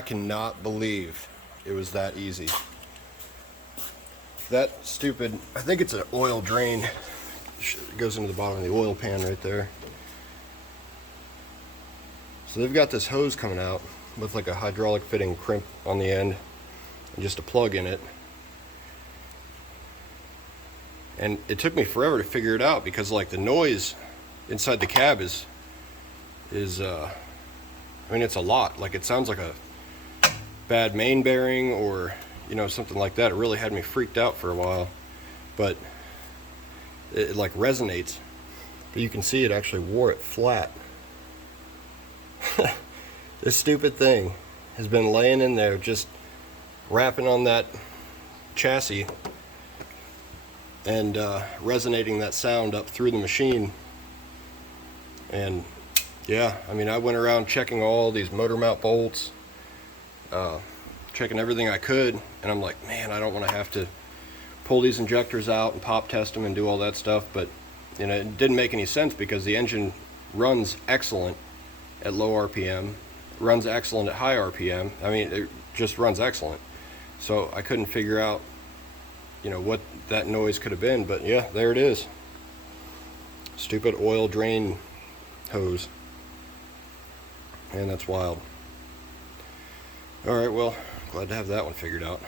I cannot believe it was that easy. That stupid, I think it's an oil drain. It goes into the bottom of the oil pan right there. So they've got this hose coming out with like a hydraulic fitting crimp on the end and just a plug in it. And it took me forever to figure it out because like the noise inside the cab is I mean, it's a lot. Like it sounds like a bad main bearing or, you know, something like that. It really had me freaked out for a while, but it like resonates. But you can see it actually wore it flat. This stupid thing has been laying in there just wrapping on that chassis and resonating that sound up through the machine. And yeah, I mean, I went around checking all these motor mount bolts, checking everything I could, and I'm like, man, I don't want to have to pull these injectors out and pop test them and do all that stuff. But you know, it didn't make any sense because the engine runs excellent at low RPM, runs excellent at high RPM. I mean, it just runs excellent. So I couldn't figure out, you know, what that noise could have been. But yeah, there it is. Stupid oil drain hose. And that's wild. Alright, well, glad to have that one figured out.